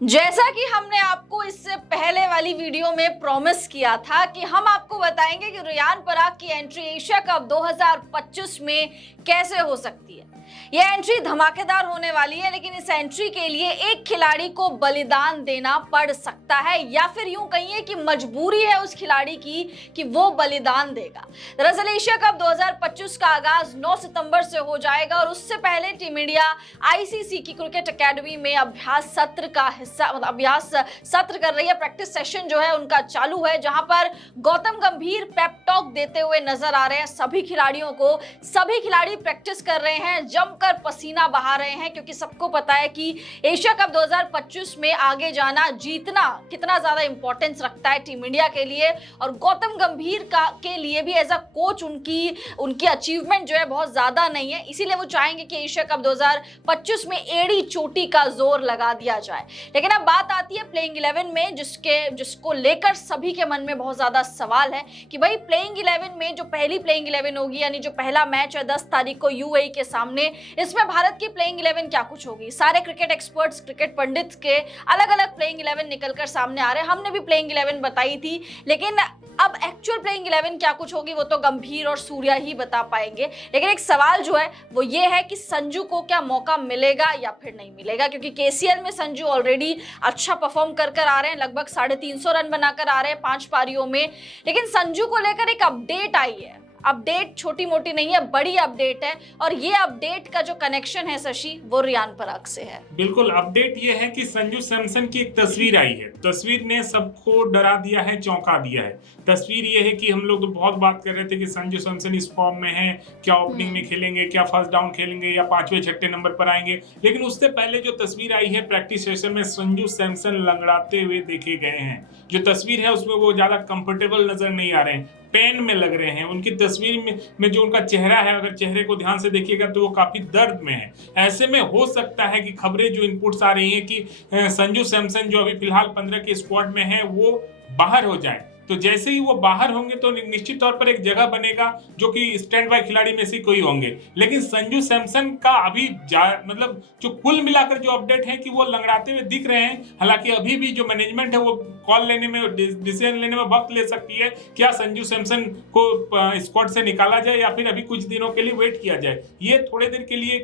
जैसा कि हमने आपको इससे पहले वाली वीडियो में प्रॉमिस किया था कि हम आपको बताएंगे कि रियान पराग की एंट्री एशिया कप 2025 में कैसे हो सकती है। यह एंट्री धमाकेदार होने वाली है, लेकिन इस एंट्री के लिए एक खिलाड़ी को बलिदान देना पड़ सकता है, या फिर यूं कहिए कि मजबूरी है उस खिलाड़ी की कि वो बलिदान देगा। दरअसल एशिया कप 2025 का आगाज 9 सितंबर से हो जाएगा और उससे पहले टीम इंडिया आईसीसी की क्रिकेट एकेडमी में अभ्यास सत्र का हिस्सा अभ्यास सत्र कर रही है। प्रैक्टिस सेशन जो है उनका चालू है, जहां पर गौतम गंभीर पेप टॉक देते हुए नजर आ रहे हैं सभी खिलाड़ियों को। सभी खिलाड़ी प्रैक्टिस कर रहे हैं, जमकर पसीना बहा रहे हैं, क्योंकि सबको पता है कि एशिया कप 2025 में आगे जाना, जीतना कितना ज्यादा इंपॉर्टेंस रखता है टीम इंडिया के लिए। और गौतम गंभीर के लिए भी एज अ कोच उनकी अचीवमेंट जो है बहुत ज्यादा नहीं है, इसीलिए वो चाहेंगे कि एशिया कप 2025 में एड़ी चोटी का जोर लगा दिया जाए। लेकिन अब बात आती है प्लेइंग 11 में, जिसको लेकर सभी के मन में बहुत ज्यादा सवाल है कि भाई प्लेइंग 11 में जो पहली प्लेइंग 11 होगी, यानी जो पहला मैच है 10 तारीख को यूएई के सामने, इसमें भारत की प्लेइंग 11 क्या कुछ होगी। सारे क्रिकेट एक्सपर्ट्स, क्रिकेट पंडित के अलग अलग प्लेइंग 11 निकलकर सामने आ रहे हैं। हमने भी प्लेइंग 11 बताई थी, लेकिन अब एक्चुअल प्लेइंग 11 क्या कुछ होगी वो तो गंभीर और सूर्या ही बता पाएंगे। लेकिन एक सवाल जो है वो ये है कि संजू को क्या मौका मिलेगा या फिर नहीं मिलेगा, क्योंकि केसीएल में संजू ऑलरेडी अच्छा परफॉर्म कर आ रहे हैं, लगभग 350 रन बनाकर आ रहे हैं 5 पारियों में। लेकिन संजू को लेकर एक अपडेट आई है। अपडेट छोटी मोटी नहीं है, बड़ी अपडेट है, और ये अपडेट का जो कनेक्शन है शशि, वो रियान पराग से है। बिल्कुल, अपडेट ये है कि संजू सैमसन की एक तस्वीर आई है। तस्वीर ने सबको डरा दिया है, चौंका दिया है। तस्वीर ये है कि हम लोग तो बहुत बात कर रहे थे कि संजू सैमसन इस फॉर्म में है, क्या ओपनिंग में खेलेंगे, क्या फर्स्ट डाउन खेलेंगे, या 5वें 6ठे नंबर पर आएंगे। लेकिन उससे पहले जो तस्वीर आई है, प्रैक्टिस सेशन में संजू सैमसन लंगड़ाते हुए देखे गए हैं। जो तस्वीर है उसमें वो ज्यादा कंफर्टेबल नजर नहीं आ रहे हैं, पेन में लग रहे हैं। उनकी तस्वीर में जो उनका चेहरा है, अगर चेहरे को ध्यान से देखिएगा तो वो काफी दर्द में है। ऐसे में हो सकता है कि खबरें जो इनपुट्स आ रही हैं कि संजू सैमसन जो अभी फिलहाल 15 के स्क्वाड में है वो बाहर हो जाए। तो जैसे ही वो बाहर होंगे तो निश्चित तौर पर एक जगह बनेगा जो कि स्टैंड बाय खिलाड़ी में से कोई होंगे। लेकिन संजू सैमसन का अभी मतलब जो कुल मिलाकर जो अपडेट है कि वो लंगड़ाते हुए दिख रहे हैं। हालांकि अभी भी जो मैनेजमेंट है वो कॉल लेने में, डिसीजन लेने में वक्त ले सकती है। क्या संजू सैमसन को स्क्वाड से निकाला जाए या फिर अभी कुछ दिनों के लिए वेट किया जाए, ये थोड़े देर के लिए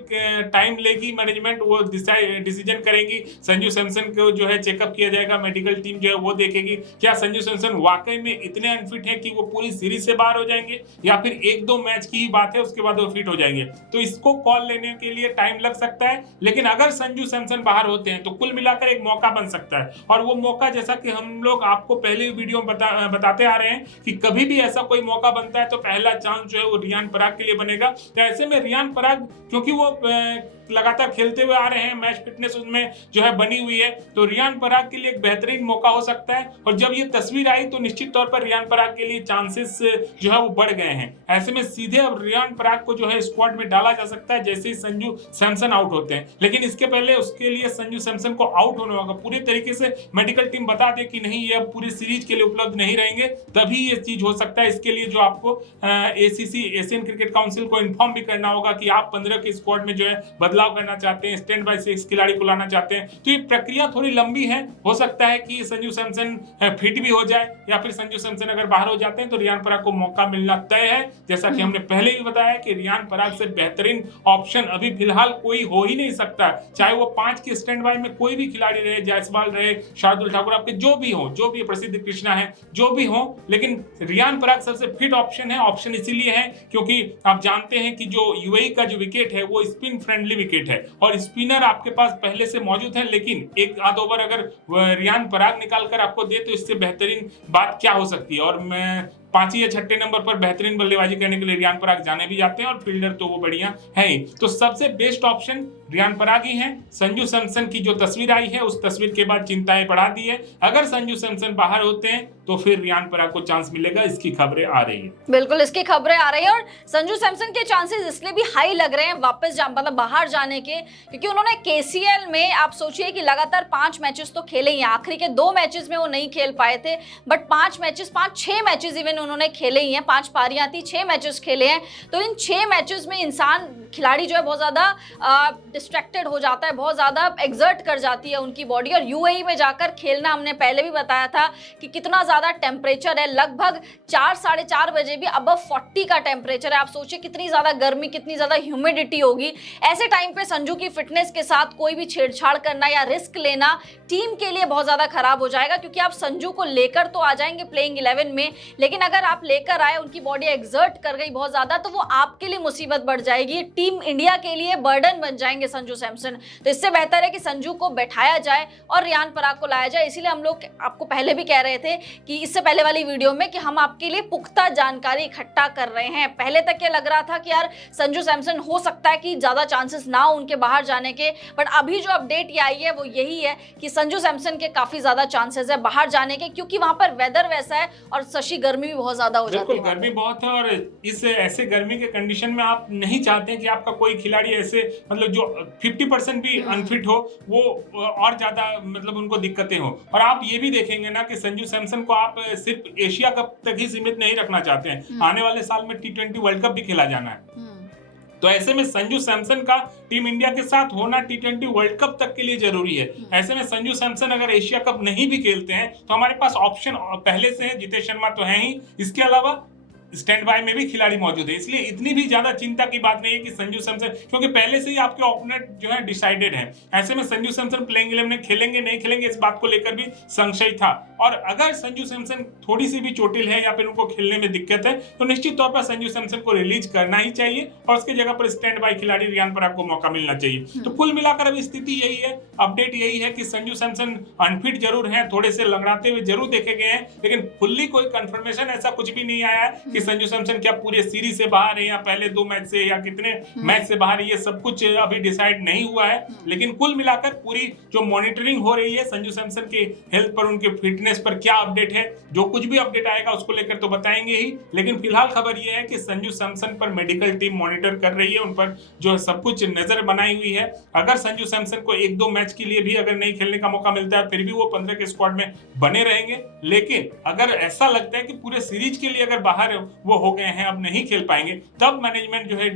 टाइम लेगी। मैनेजमेंट वो डिसीजन करेंगी। संजू सैमसन को जो है चेकअप किया जाएगा, मेडिकल टीम जो है वो देखेगी क्या संजू सैमसन वाकई में इतने अनफिट है कि वो पूरी सीरीज से बाहर हो जाएंगे, या फिर 1-2 मैच की ही बात है, उसके बाद वो फिट हो जाएंगे। तो इसको कॉल लेने के लिए टाइम लग सकता है। लेकिन अगर संजू सैमसन बाहर होते हैं तो कुल मिलाकर एक मौका बन सकता है। और वो मौका, जैसा कि हम लोग आपको पहले वीडियो में बताते आ रहे हैं कि कभी भी ऐसा कोई मौका बनता है तो पहला चांस जो है वो रियान पराग के लिए बनेगा। तो ऐसे में रियान पराग, क्योंकि वो लगातार खेलते हुए आ रहे हैं, मैच फिटनेस उनमें जो है बनी हुई है, तो रियान पराग के लिए एक बेहतरीन मौका हो सकता है। और जब ये तस्वीर आई तो निश्चित तौर पर रियान पराग के लिए चांसेस जो है वो बढ़ गए हैं। ऐसे में सीधे अब रियान पराग को जो है स्क्वाड में डाला जा सकता है जैसे ही संजू सैमसन आउट होते हैं। लेकिन इसके पहले उसके लिए संजू सैमसन को आउट होना होगा, पूरी तरीके से मेडिकल टीम बता दे कि नहीं, ये अब पूरी सीरीज के लिए उपलब्ध नहीं रहेंगे, तभी ये चीज हो सकता है। इसके लिए जो आपको एसीसी, एशियन क्रिकेट काउंसिल को इन्फॉर्म भी करना होगा कि आप 15 के स्क्वाड में जो है बदलाव करना चाहते हैं, स्टैंड बाय 6 खिलाड़ी को लाना चाहते हैं। तो ये प्रक्रिया थोड़ी लंबी है। हो सकता है कि संजू सैमसन फिट भी हो जाए, या फिर संजू सैमसन अगर बाहर हो जाते हैं तो रियान पराग को मौका मिलना तय है। जैसा कि हमने पहले भी बताया कि रियान पराग से बेहतरीन ऑप्शन अभी फिलहाल कोई हो ही नहीं सकता, चाहे वो 5 के स्टैंड बाय में कोई भी खिलाड़ी रहे, जायसवाल रहे, शार्दुल ठाकुर, आपके जो भी हो, जो भी प्रसिद्ध कृष्णा है, जो भी हो, लेकिन रियान पराग सबसे फिट ऑप्शन है। ऑप्शन इसीलिए है क्योंकि आप जानते हैं कि जो यूएई का जो विकेट है वो स्पिन फ्रेंडली विकेट है और स्पिनर आपके पास पहले से मौजूद है। लेकिन एक आध ओवर अगर रियान पराग निकाल कर आपको दे तो इससे बेहतरीन बात क्या हो सकती है। और मैं 5 या 6ठे नंबर पर बेहतरीन बल्लेबाजी करने के लिए रियान पराग जाने भी जाते हैं, और फील्डर तो वो बढ़िया है ही। तो सबसे बेस्ट ऑप्शन रियान पराग ही है। संजू सैमसन की जो तस्वीर आई है उस तस्वीर के बाद चिंताएं बढ़ा दी है। अगर संजू सैमसन बाहर होते हैं तो फिर रियान पराग को चांस मिलेगा, इसकी खबरें आ रही है। बिल्कुल, इसकी खबरें आ रही है। और संजू सैमसन के चांसेस इसलिए भी हाई लग रहे हैं वापस मतलब बाहर जाने के, क्योंकि उन्होंने केसीएल में, आप सोचिए कि लगातार 5 मैचेस तो खेले ही, आखिरी के 2 मैचेस में वो नहीं खेल पाए थे, बट 5-6 मैचेस इवन उन्होंने खेले ही हैं। 5 पारियां थी, 6 मैचेस खेले हैं। तो इन 6 मैचेस में इंसान खिलाड़ी जो है बहुत ज़्यादा डिस्ट्रैक्टेड हो जाता है, बहुत ज़्यादा एक्सर्ट कर जाती है उनकी बॉडी। और यूएई में जाकर खेलना, हमने पहले भी बताया था कि कितना ज़्यादा टेम्परेचर है, लगभग 4 साढ़े 4 बजे भी अबव 40 का टेम्परेचर है। आप सोचिए कितनी ज़्यादा गर्मी, कितनी ज़्यादा ह्यूमिडिटी होगी। ऐसे टाइम पे संजू की फिटनेस के साथ कोई भी छेड़छाड़ करना या रिस्क लेना टीम के लिए बहुत ज़्यादा खराब हो जाएगा, क्योंकि आप संजू को लेकर तो आ जाएंगे प्लेइंग 11 में, लेकिन अगर आप लेकर आए, उनकी बॉडी एक्सर्ट कर गई बहुत ज़्यादा, तो वो आपके लिए मुसीबत बढ़ जाएगी, टीम इंडिया के लिए बर्डन बन जाएंगे संजू सैमसन। तो इससे बेहतर है कि संजू को बैठाया जाए और रियान पराग को लाया जाए। इसीलिए हम लोग आपको पहले भी कह रहे थे कि इससे पहले वाली वीडियो में कि हम आपके लिए पुख्ता जानकारी इकट्ठा कर रहे हैं। पहले तक ये लग रहा था कि यार संजू सैमसन हो सकता है कि ज़्यादा चांसेस ना हो उनके बाहर जाने के, बट अभी जो अपडेट ये आई है वो यही है कि संजू सैमसन के काफ़ी ज़्यादा चांसेस है बाहर जाने के, क्योंकि वहाँ पर वेदर वैसा है और शशि गर्मी भी बहुत ज़्यादा हो जाती है। बिल्कुल, गर्मी बहुत है और इस ऐसे गर्मी के कंडीशन में आप नहीं चाहते कि आपका कोई खिलाड़ी ऐसे मतलब जो 50% भी अनफिट हो, वो और ज्यादा मतलब उनको दिक्कतें हो। और आप ये भी देखेंगे ना कि संजू सैमसन को आप सिर्फ एशिया कप तक ही सीमित नहीं रखना चाहते हैं, आने वाले साल में T20 वर्ल्ड कप भी खेला जाना है। तो ऐसे में संजू सैमसन का टीम इंडिया के साथ होना T20 वर्ल्ड कप तक के लिए जरूरी है। ऐसे में संजू सैमसन अगर एशिया कप नहीं भी खेलते हैं तो हमारे पास ऑप्शन पहले से है, जितेश शर्मा तो है ही, इसके अलावा स्टैंड बाय में भी खिलाड़ी मौजूद है। इसलिए इतनी भी ज्यादा चिंता की बात नहीं है कि संजू सैमसन, क्योंकि पहले से ही आपके ओपोनेंट जो है डिसाइडेड है। ऐसे में संजू सैमसन प्लेइंग 11 में खेलेंगे नहीं खेलेंगे, इस बात को लेकर भी संशय था। और अगर संजू सैमसन थोड़ी सी भी चोटिल है या फिर उनको खेलने में दिक्कत है तो निश्चित तौर पर संजू सैमसन को रिलीज करना ही चाहिए और उसकी जगह पर स्टैंड बाय खिलाड़ी रियान पराग को मौका मिलना चाहिए। तो कुल मिलाकर अभी स्थिति यही है, अपडेट यही है कि संजू सैमसन अनफिट जरूर है, थोड़े से लंगड़ाते हुए जरूर देखे गए हैं, लेकिन फुल्ली कोई कंफर्मेशन ऐसा कुछ भी नहीं आया है कि संजू सैमसन क्या पूरे सीरीज से बाहर है या पहले 2 मैच से या कितने मैच से बाहर है, ये सब कुछ अभी डिसाइड नहीं हुआ है। लेकिन कुल मिलाकर पूरी जो मॉनिटरिंग हो रही है संजू सैमसन के हेल्थ पर, उनके फिटनेस पर क्या अपडेट है, जो कुछ भी अपडेट आएगा उसको लेकर तो बताएंगे ही। लेकिन फिलहाल खबर यह है कि संजू सैमसन पर मेडिकल टीम मॉनिटर कर रही है, उन पर जो सब कुछ नजर बनाई हुई है। अगर संजू सैमसन को 1-2 मैच के लिए भी अगर नहीं खेलने का मौका मिलता है फिर भी वो 15 के स्क्वाड में बने रहेंगे। लेकिन अगर ऐसा लगता है कि पूरे सीरीज के लिए अगर बाहर वो हो गए हैं, अब नहीं खेल पाएंगे, तब मैनेजमेंट जो है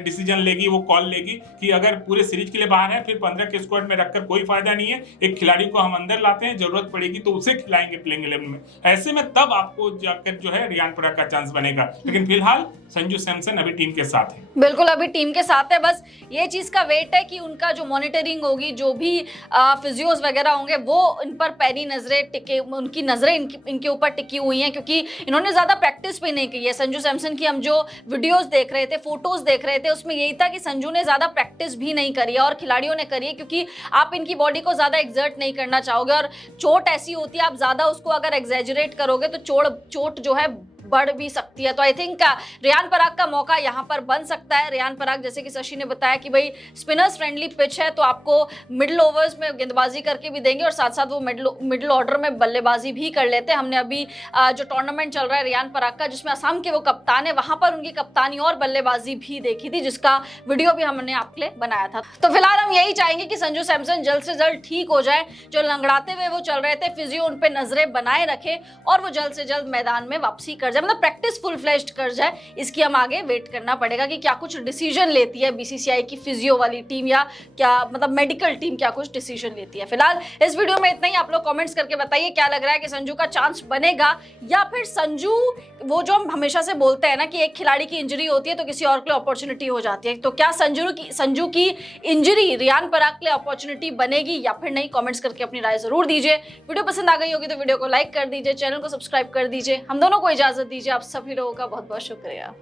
डिसीजन लेगी, वो कॉल लेगी कि अगर पूरे सीरीज के लिए बाहर है फिर 15 के स्क्वाड में रखकर कोई फायदा नहीं है, एक खिलाड़ी को हम अंदर लाते हैं, जरूरत पड़ेगी तो उसे खिलाएंगे प्लेइंग 11 में। ऐसे में तब आपको जाकर जो है रियान पराग का चांस बनेगा। लेकिन फिलहाल संजू सैमसन अभी टीम के साथ है। बिल्कुल, अभी टीम के साथ है। बस ये चीज का वेट है कि उनका जो मॉनिटरिंग होगी, जो भी फिजियोज वगैरह होंगे, वो इन पर पैनी नजरें टिके, उनकी नजरें इनके ऊपर टिकी हुई हैं, क्योंकि इन्होंने ज्यादा प्रैक्टिस भी नहीं की है। संजू सैमसन की हम जो वीडियोस देख रहे थे, फोटोज देख रहे थे, उसमें यही था कि संजू ने ज्यादा प्रैक्टिस भी नहीं करी है और खिलाड़ियों ने करी है, क्योंकि आप इनकी बॉडी को ज्यादा एक्सर्ट नहीं करना चाहोगे और चोट ऐसी होती है, आप ज्यादा उसको अगर एग्जैजरेट करोगे तो चोट जो है बढ़ भी सकती है। तो आई थिंक रियान पराग का मौका यहाँ पर बन सकता है। रियान पराग, जैसे कि शशि ने बताया कि भाई स्पिनर्स फ्रेंडली पिच है, तो आपको मिडिल ओवर्स में गेंदबाजी करके भी देंगे और साथ साथ वो मिडिल ऑर्डर में बल्लेबाजी भी कर लेते हैं। हमने अभी जो टूर्नामेंट चल रहा है रियान पराग का, जिसमें असम के वो कप्तान है, वहां पर उनकी कप्तानी और बल्लेबाजी भी देखी थी, जिसका वीडियो भी हमने आपके लिए बनाया था। तो फिलहाल हम यही चाहेंगे कि संजू सैमसन जल्द से जल्द ठीक हो जाए। जो लंगड़ाते हुए वो चल रहे थे, फिजियो उन पर नजरें बनाए रखे और वो जल्द से जल्द मैदान में वापसी कर जाए, मतलब प्रैक्टिस फुल फ्लेज्ड कर जाए। इसकी हम आगे वेट करना पड़ेगा कि क्या कुछ डिसीजन लेती है बीसीसीआई की फिजियो वाली टीम, या क्या मतलब मेडिकल टीम क्या कुछ डिसीजन लेती है। फिलहाल इस वीडियो में इतना ही। आप लोग कमेंट्स करके बताइए क्या लग रहा है कि संजू का चांस बनेगा या फिर संजू, वो जो हम हमेशा से बोलते हैं ना कि एक खिलाड़ी की इंजरी होती है तो किसी और के लिए अपॉर्चुनिटी हो जाती है, तो क्या संजू की इंजरी रियान पराग के लिए अपॉर्चुनिटी बनेगी या फिर नहीं? कमेंट्स करके अपनी राय जरूर दीजिए। वीडियो पसंद आ गई होगी तो वीडियो को लाइक कर दीजिए, चैनल को सब्सक्राइब कर दीजिए। हम दोनों को इजाजत दीजिए। आप सभी लोगों का बहुत बहुत शुक्रिया।